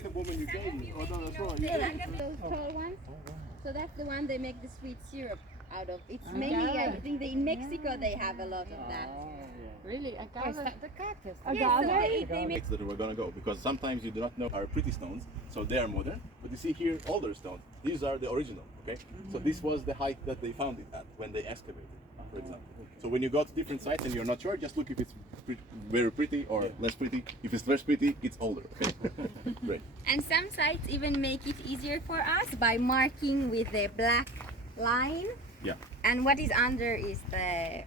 the woman you gave me. Oh, no, that's right. Those tall ones. So that's the one they make the sweet syrup out of. It's mainly, I think, in Mexico they have a lot of that. Really? Agave? The cactus. Yes, so they make That we're gonna go because sometimes you do not know are pretty stones, so they are modern. But you see here older stones. These are the original. Okay, so this was the height that they found it at when they excavated, for example. So when you go to different sites and you're not sure, just look if it's very pretty or less pretty. If it's less pretty, it's older. Okay, great. And some sites even make it easier for us by marking with a black line. Yeah. And what is under is the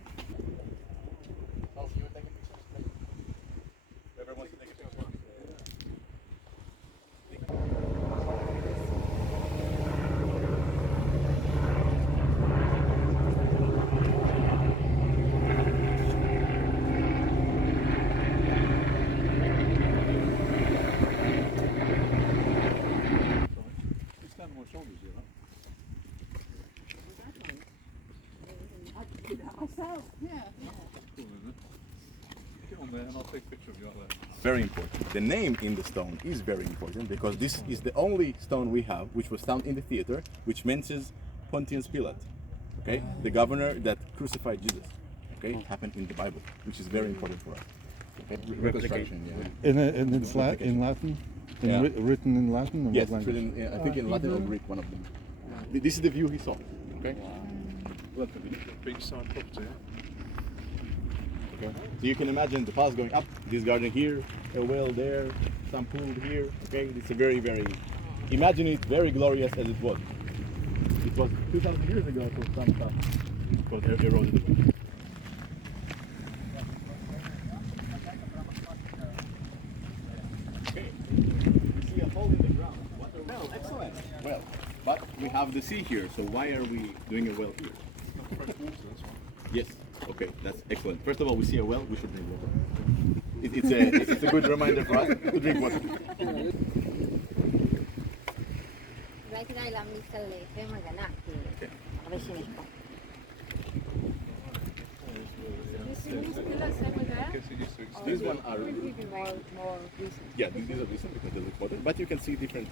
Very important. The name in the stone is very important because this is the only stone we have which was found in the theater which mentions Pontius Pilate, okay, the governor that crucified Jesus. Okay, it happened in the Bible, which is very important for us. Okay? Reconstruction, yeah. And it's in Latin? Yeah. Written in Latin? Or Yes, what it's language? written, I think in Latin or Greek, one of them. This is the view he saw. Okay. Beachside property. Okay. So you can imagine the path going up, this garden here, a well there, some pool here. Okay, it's a very, very, imagine it very glorious as it was. It was 2,000 years ago for some stuff. It was eroded away. Okay, we see a hole in the ground. What a well, excellent. Well, but we have the sea here, so why are we doing a well here? Fresh water, that's right. Yes. Okay, that's excellent. First of all, we see a well, we should drink water. It's a good reminder for us to drink water. These one are more recent. yeah, these are recent because they look modern, but you can see different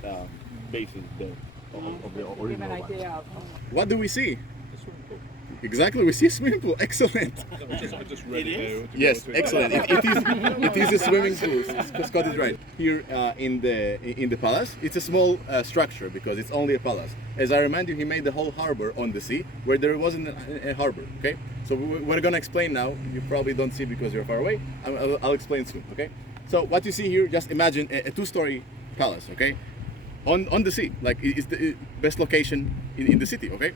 bases there of the original Give an ones. idea of. What do we see? A swimming pool. Exactly, we see a swimming pool. Excellent. I just read it there. Yes, excellent. It is a swimming pool. Scott is right. Here in the palace, it's a small structure because it's only a palace. As I remind you, he made the whole harbor on the sea where there wasn't a harbor. Okay, so we're gonna explain now. You probably don't see because you're far away. I'll explain soon. Okay, so what you see here, just imagine a two-story palace. Okay, on the sea, like it's the best location in the city. Okay.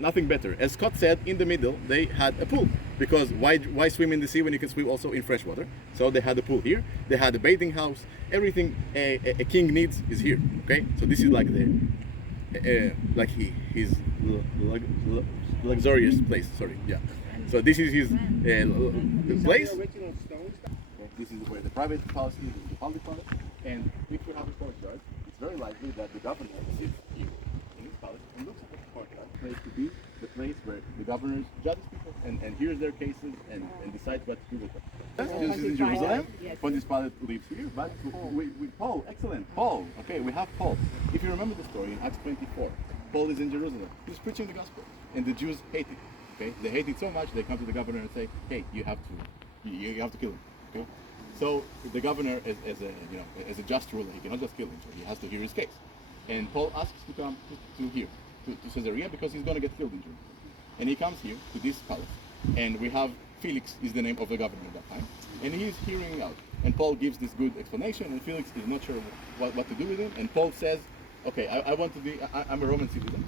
Nothing better. As Scott said, in the middle they had a pool because why swim in the sea when you can swim also in fresh water? So they had a pool here. They had a bathing house. Everything a king needs is here. Okay, so this is like his luxurious place. Sorry, yeah. So this is his place. This is where the private house is, the public house, and if we have a courtyard, it's very likely that the governor sits here in his palace and looks at the courtyard. Place to be the place where the governors judges people and hears their cases and decides what to do with them. This is in Jerusalem. Pontius Pilate lives here, but we Paul, excellent, Paul. Okay, we have Paul. If you remember the story in Acts 24, Paul is in Jerusalem. He's preaching the gospel, and the Jews hate it. Okay, they hate it so much they come to the governor and say, "Hey, you have to kill him." Okay, so the governor, as a just ruler, he cannot just kill him. So he has to hear his case, and Paul asks to come to here. To Caesarea because he's going to get killed in Jerusalem. And he comes here to this palace, and we have Felix is the name of the governor at that time, and he's hearing out. And Paul gives this good explanation, and Felix is not sure what to do with him. And Paul says, okay, I want to be, I'm a Roman citizen,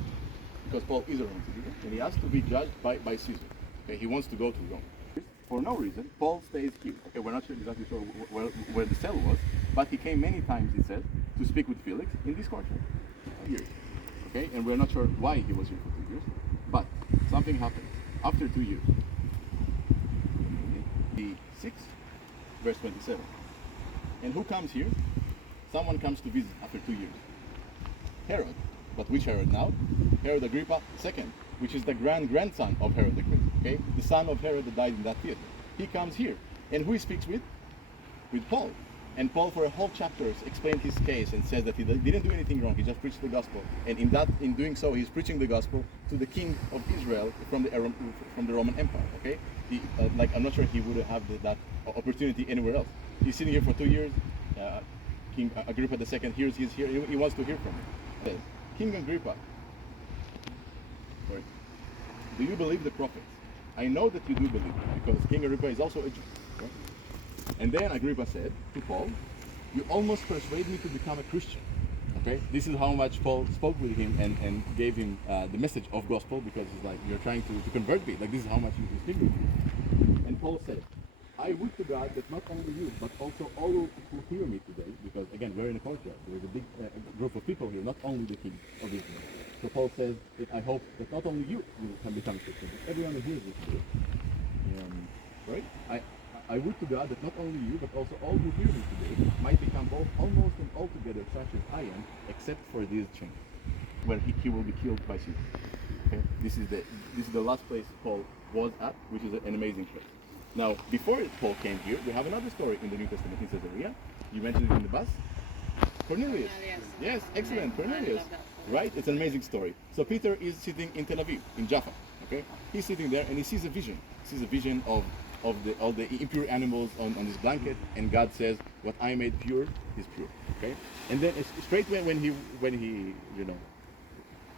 because Paul is a Roman citizen, and he has to be judged by Caesar. Okay, he wants to go to Rome. For no reason, Paul stays here. Okay, we're not exactly sure where the cell was, but he came many times, he says, to speak with Felix in this courtyard. Here. Okay, and we're not sure why he was here for 2 years, but something happened after 2 years. The 6th, verse 27. And who comes here? Someone comes to visit after 2 years. Herod. But which Herod now? Herod Agrippa II, which is the grandson of Herod the Great. Okay, the son of Herod that died in that theater. he comes here. And who he speaks with? With Paul. And Paul, for a whole chapter, explained his case and says that he didn't do anything wrong. He just preached the gospel. And in doing so, he's preaching the gospel to the king of Israel from the Roman Empire. Okay, I'm not sure he would have that opportunity anywhere else. He's sitting here for 2 years. King Agrippa II hears he's here. He wants to hear from him. King Agrippa, sorry, do you believe the prophets? I know that you do believe, because King Agrippa is also a Jew. Right? And then Agrippa said to Paul, you almost persuade me to become a Christian. Okay, this is how much Paul spoke with him and gave him the message of gospel, because he's like, you're trying to convert me. Like, this is how much you speak with me. And Paul said, I would to God that not only you, but also all who hear me today, because again, we're in a courtyard. There's a big group of people here, not only the king of Israel. So Paul says that I hope that not only you can become Christian, but everyone who hears this today. Right? I would to God that not only you, but also all who hear me today might become both almost and altogether such as I am, except for these chains, where he will be killed by Caesar. Okay? This is the last place Paul was at, which is an amazing place. Now, before Paul came here, we have another story in the New Testament in Caesarea. You mentioned it in the bus. Cornelius. Yes, excellent. Cornelius. Right? It's an amazing story. So Peter is sitting in Tel Aviv, in Jaffa. Okay? He's sitting there and he sees a vision. He sees a vision of all the impure animals on this blanket, and God says, what I made pure is pure. Okay? And then straight when he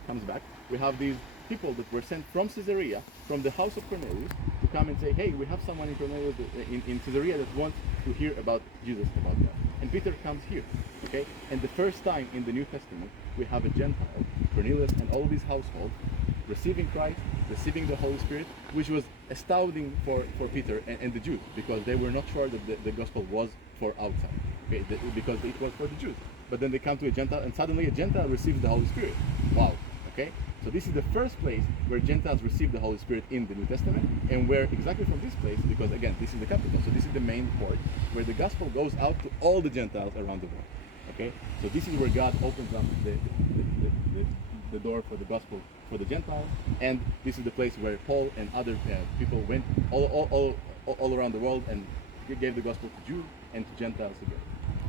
comes back, we have these people that were sent from Caesarea, from the house of Cornelius, to come and say, hey, we have someone in Cornelius in Caesarea that wants to hear about Jesus, about God. And Peter comes here. Okay? And the first time in the New Testament, we have a Gentile, Cornelius, and all these households receiving Christ, receiving the Holy Spirit, which was astounding for Peter and the Jews, because they were not sure that the gospel was for outside, okay? Because it was for the Jews. But then they come to a Gentile, and suddenly a Gentile receives the Holy Spirit. Wow, okay? So this is the first place where Gentiles receive the Holy Spirit in the New Testament, and where exactly from this place, because again, this is the capital, so this is the main port, where the gospel goes out to all the Gentiles around the world, okay? So this is where God opens up the door for the gospel for the Gentiles, and this is the place where Paul and other people went all around the world and gave the gospel to Jews and to Gentiles together.